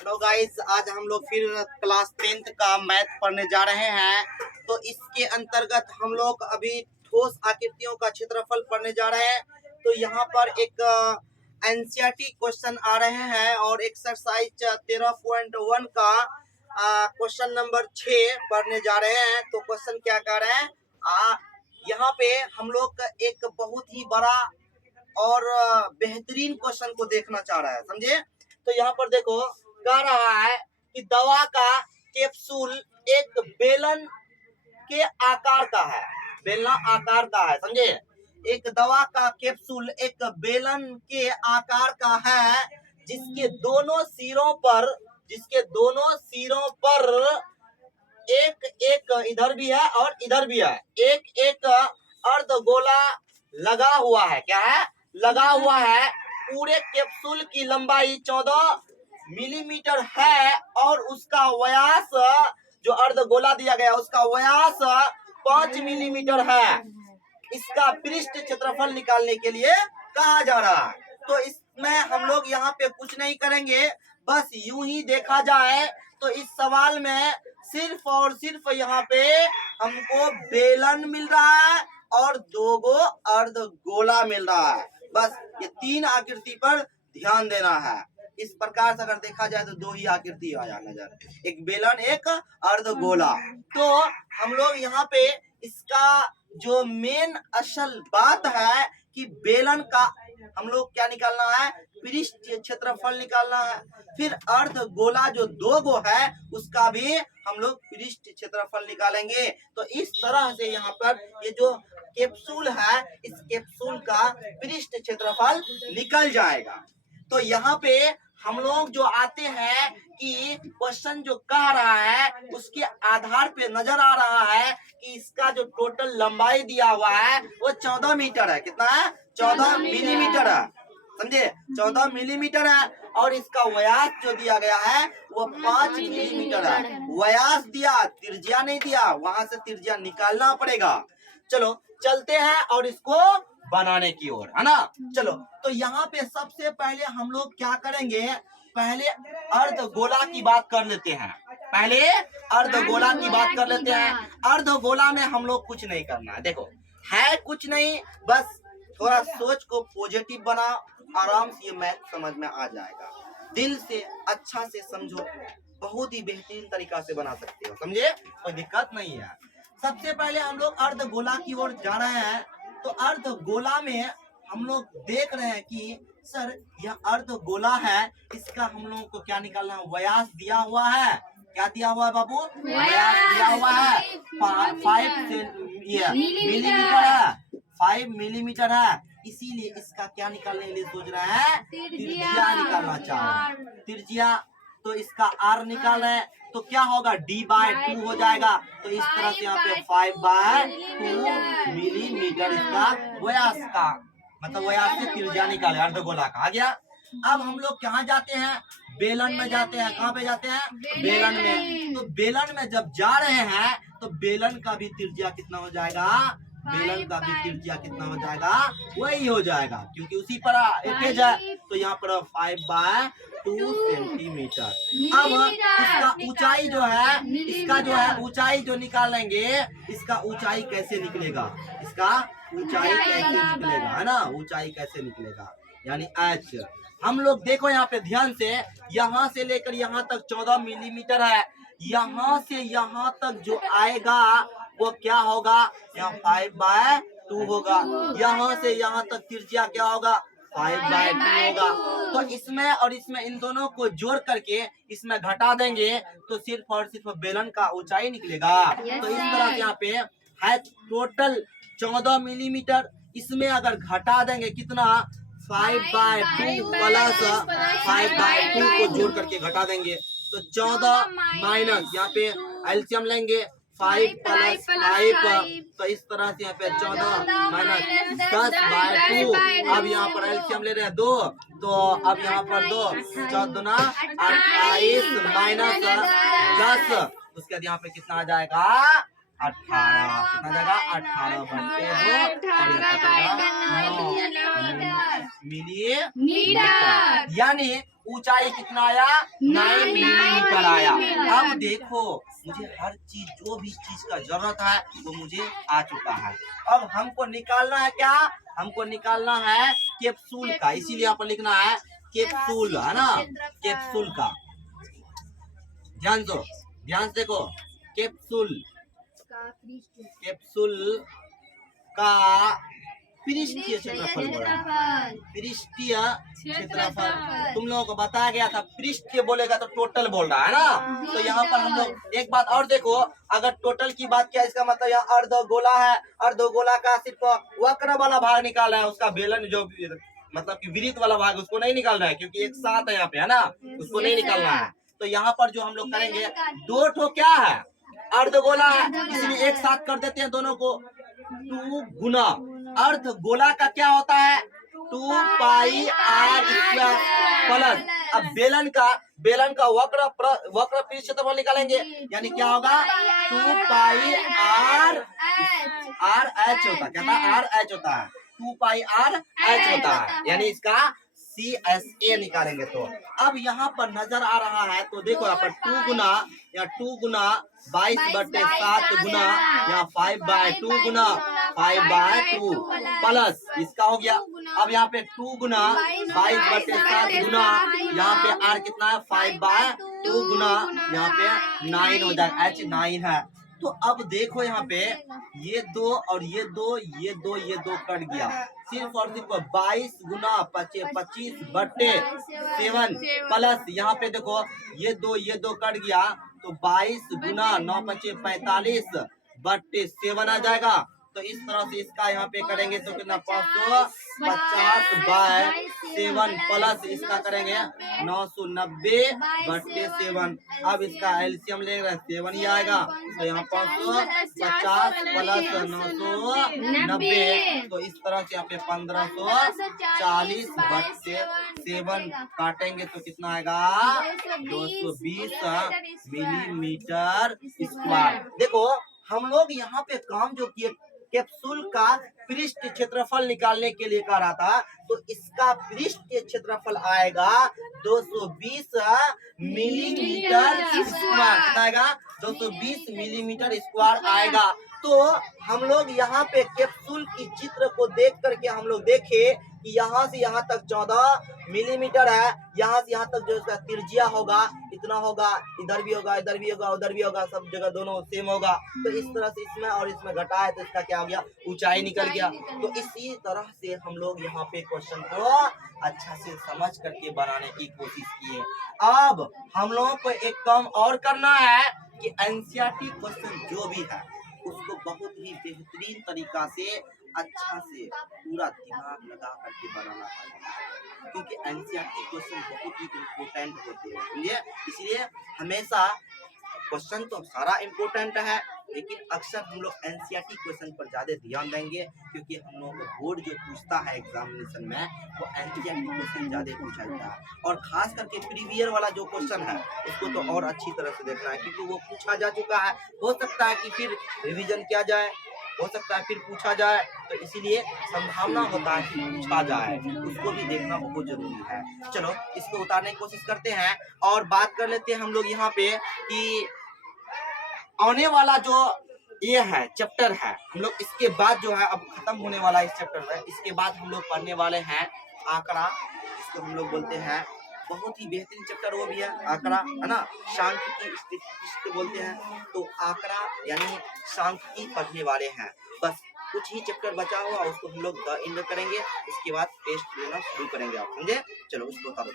Hello guys, आज हम लोग फिर क्लास 10th का मैथ पढ़ने जा रहे हैं। तो इसके अंतर्गत हम लोग अभी ठोस आकृतियों का क्षेत्रफल पढ़ने जा रहे हैं। तो यहाँ पर एक एनसीईआरटी क्वेश्चन आ रहे हैं और एक्सरसाइज 13.1 का क्वेश्चन नंबर 6 पढ़ने जा रहे हैं। तो क्वेश्चन क्या कह रहे हैं, यहाँ पे हम लोग एक बहुत ही बड़ा और बेहतरीन क्वेश्चन को देखना चाह रहा है, समझे। तो यहाँ पर देखो, कह रहा है कि दवा का कैप्सूल एक बेलन के आकार का है, बेलना आकार का है, समझे। एक दवा का कैप्सूल एक बेलन के आकार का है, जिसके दोनों सिरों पर एक एक इधर भी है और इधर भी है, एक एक अर्धगोला लगा हुआ है। क्या है? लगा हुआ है। पूरे कैप्सूल की लंबाई 14 मिलीमीटर है और उसका व्यास, जो अर्धगोला दिया गया उसका व्यास 5 मिलीमीटर है। इसका पृष्ठ क्षेत्रफल निकालने के लिए कहा जा रहा है। तो इसमें हम लोग यहाँ पे कुछ नहीं करेंगे, बस यूं ही देखा जाए तो इस सवाल में सिर्फ और सिर्फ यहाँ पे हमको बेलन मिल रहा है और 2 गो अर्धगोला मिल रहा है। बस ये 3 आकृति पर ध्यान देना है। इस प्रकार से अगर देखा जाए तो 2 ही आकृति आ जाए नजर, एक बेलन एक अर्धगोला। तो हम लोग यहाँ पे इसका जो मेन असल बात है कि बेलन का हम लोग क्या निकालना है, पृष्ठ क्षेत्रफल निकालना है। फिर अर्धगोला जो 2 गो है उसका भी हम लोग पृष्ठ क्षेत्रफल निकालेंगे। तो इस तरह से यहाँ पर ये जो कैप्सूल है, इस कैप्सूल का पृष्ठ क्षेत्रफल निकल जाएगा। तो यहाँ पे हम लोग जो आते हैं कि क्वेश्चन जो कह रहा है उसके आधार पे नजर आ रहा है कि इसका जो टोटल लंबाई दिया हुआ है वो 14 मीटर है। कितना है? 14 मिलीमीटर है, समझे। 14 मिलीमीटर है और इसका व्यास जो दिया गया है वो 5 मिलीमीटर है। व्यास दिया, त्रिज्या नहीं दिया, वहां से त्रिज्या निकालना पड़ेगा। चलो चलते हैं और इसको बनाने की ओर, है ना। चलो, तो यहाँ पे सबसे पहले हम लोग क्या करेंगे, पहले अर्धगोला की बात कर लेते हैं। अर्धगोला में हम लोग कुछ नहीं करना है। देखो, है कुछ नहीं, बस थोड़ा सोच को पॉजिटिव बनाओ, आराम से ये मैथ समझ में आ जाएगा। दिल से अच्छा से समझो, बहुत ही बेहतरीन तरीका से बना सकते हो, समझे, कोई दिक्कत नहीं है। सबसे पहले हम लोग अर्धगोला की ओर जा रहे हैं। तो अर्धगोला में हम लोग देख रहे हैं कि सर यह अर्धगोला है, इसका हम लोगों को क्या निकालना है, व्यास दिया हुआ है। क्या दिया हुआ है बाबू? व्यास दिया हुआ है 5 मिलीमीटर है, 5 मिलीमीटर है। इसीलिए इसका क्या निकालने के लिए सोच रहे हैं, त्रिज्या निकालना चाह रहे हैं। त्रिज्या तो इसका आर निकाल रहे हैं, तो क्या होगा, d/2 हो जाएगा। तो इस तरह से यहाँ पे 5/2 मिलीमीटर इसका व्यास का, मतलब व्यास से त्रिज्या निकाले अर्धगोला का, आ गया। अब हम लोग कहाँ जाते हैं, बेलन में जाते हैं। कहाँ पे जाते हैं? बेलन में। तो बेलन में जब जा रहे हैं तो बेलन का भी त्रिज्या कितना हो जाएगा, बेलन का भी त्रिज्या कितना हो जाएगा, वही हो जाएगा, क्योंकि उसी पर अटैच है। तो यहाँ पर 5/2 सेंटीमीटर। अब इसका ऊंचाई जो है, इसका जो है ऊंचाई जो निकालेंगे, इसका ऊंचाई कैसे निकलेगा, इसका ऊंचाई कैसे निकलेगा, है ना, ऊंचाई कैसे निकलेगा, यानी h। हम लोग देखो यहाँ पे ध्यान से, यहाँ से लेकर यहाँ तक 14 मिलीमीटर है। यहाँ से यहाँ तक जो आएगा वो क्या होगा, यहाँ 5/2 होगा। यहाँ से यहाँ तक त्रिज्या क्या होगा, 5/2 होगा। तो इसमें और इसमें इन दोनों को जोड़ करके इसमें घटा देंगे तो सिर्फ और सिर्फ बेलन का ऊंचाई निकलेगा। तो इस तरह से यहाँ पे है टोटल 14 मिलीमीटर। इसमें अगर घटा देंगे कितना, 5/2 प्लस 5/2 को जोड़ करके घटा देंगे तो 14 माइनस, यहाँ पे एलसीएम लेंगे 5 प्लस 5, तो इस तरह से यहाँ पे 14 माइनस 10/2। अब यहाँ पर एलसीएम ले रहे हैं 2, तो अब यहाँ पर 2 14 28 माइनस 10, उसके बाद यहाँ पे कितना आ जाएगा, 18। कितना जाएगा, 18/2 मिलीमीटर। यानी ऊंचाई कितना आया, 9 मिलीमीटर आया। अब देखो मुझे हर चीज, जो भी चीज का जरूरत है वो मुझे आ चुका है। अब हमको निकालना है क्या, हमको निकालना है कैप्सूल का, इसीलिए यहाँ पर लिखना है कैप्सूल, है ना, कैप्सूल का। ध्यान दो, ध्यान से देखो, कैप्सूल, कैप्सूल का पृष्ठीय क्षेत्रफल बोला, पृष्ठीय क्षेत्रफल। तुम लोगों को बताया गया था पृष्ठीय बोलेगा तो टोटल बोल रहा है ना। तो यहाँ पर हम लोग एक बात और देखो, अगर टोटल की बात किया इसका मतलब यहाँ अर्धगोला है, अर्धगोला का सिर्फ वक्र वाला भाग निकाल रहा है, उसका बेलन जो मतलब कि वृत्त वाला भाग उसको नहीं निकालना है, क्योंकि एक साथ है यहाँ पे, है ना, उसको नहीं निकालना है। तो यहाँ पर जो हम लोग करेंगे, दो ठो क्या है, अर्धगोला है, इसलिए एक साथ कर देते हैं दोनों को, 2 गुना अर्धगोला का क्या होता है, 2 पाई आर स्क्वायर प्लस, अब बेलन का वक्र पृष्ठ क्षेत्रफल निकालेंगे, यानी क्या होगा, 2 पाई आर एच होता है, क्या था, आर एच होता है, 2 पाई आर एच होता है, यानी इसका CSA निकालेंगे। तो अब यहाँ पर नजर आ रहा है, तो देखो यहाँ पर 2 गुना या 2 गुना 22/7 गुना या 5/2 गुना 5/2 प्लस इसका हो गया। अब यहाँ पे 2 गुना 22/7 गुना, यहाँ पे आर कितना है, 5/2 गुना, यहाँ पे 9 हो जाएगा, H9 है। तो अब देखो यहाँ पे ये 2 और ये 2 कट गया, सिर्फ और सिर्फ 22 गुना 25/7 प्लस यहाँ पे देखो ये 2 कट गया, तो 22 गुना 9×5 45/7 आ जाएगा। तो इस तरह से इसका यहाँ पे करेंगे तो कितना, 550/7 प्लस इसका करेंगे 990/7। अब इसका एलसीएम ले रहे हैं, 7 ही आएगा, तो यहाँ 550 प्लस 990, तो इस तरह से यहाँ पे 1540/7 काटेंगे तो कितना आएगा, 220 मिलीमीटर स्क्वायर। देखो हम लोग यहाँ पे काम जो किए, कैप्सूल का पृष्ठ क्षेत्रफल निकालने के लिए कह रहा था, तो इसका पृष्ठ क्षेत्रफल आएगा 220 मिलीमीटर स्क्वायर, कितना आएगा, 220 मिलीमीटर स्क्वायर आएगा। तो हम लोग यहाँ पे कैप्सूल की चित्र को देख करके हम लोग देखे कि यहाँ से यहाँ तक 14 मिलीमीटर है, यहाँ से यहाँ तक जो इसका त्रिज्या होगा इतना होगा, इधर भी होगा, इधर भी होगा, उधर भी होगा, सब जगह दोनों सेम होगा। तो इस तरह से इसमें और इसमें घटा है, तो इसका क्या हो गया, ऊंचाई निकल गया। तो इसी तरह से हम लोग यहाँ पे क्वेश्चन को अच्छा से समझ करके बनाने की कोशिश किए। अब हम लोगों को एक काम और करना है कि एनसीईआरटी क्वेश्चन जो भी है उसको बहुत ही बेहतरीन तरीका से अच्छा से पूरा दिमाग लगा करके बनाना पड़ेगा, क्योंकि एनसीईआरटी क्वेश्चन बहुत ही इम्पोर्टेंट होते हैं, समझे। इसलिए हमेशा क्वेश्चन तो सारा इम्पोर्टेंट है, लेकिन अक्सर हम लोग एनसीईआरटी क्वेश्चन पर ज्यादा ध्यान देंगे, क्योंकि हम लोग को बोर्ड जो पूछता है एग्जामिनेशन में वो एनसीईआरटी क्वेश्चन ज्यादा पूछा जाता है। और खास करके प्रीवियर वाला जो क्वेश्चन है उसको तो और अच्छी तरह से देखना है, क्योंकि वो पूछा जा चुका है, हो सकता है कि फिर रिविजन किया जाए, हो सकता है फिर पूछा जाए, तो इसीलिए संभावना होता है कि पूछा जाए, उसको भी देखना बहुत जरूरी है। चलो इसको उतारने की कोशिश करते हैं और बात कर लेते हैं हम लोग यहाँ पे कि आने वाला जो ये है चैप्टर है, हम लोग इसके बाद जो है अब खत्म होने वाला इस चैप्टर में, इसके बाद हम लोग पढ़ने वाले हैं आंकड़ा, इसको हम लोग बोलते हैं, बहुत ही बेहतरीन चैप्टर वो भी है आंकड़ा, है ना, सांख्यिकी इसको बोलते हैं। तो आंकड़ा यानी सांख्यिकी पढ़ने वाले हैं, बस कुछ ही चैप्टर बचा हुआ उसको हम लोग द एंड करेंगे, उसके बाद टेस्ट लेना शुरू करेंगे, आप समझे। चलो उसको उतारो।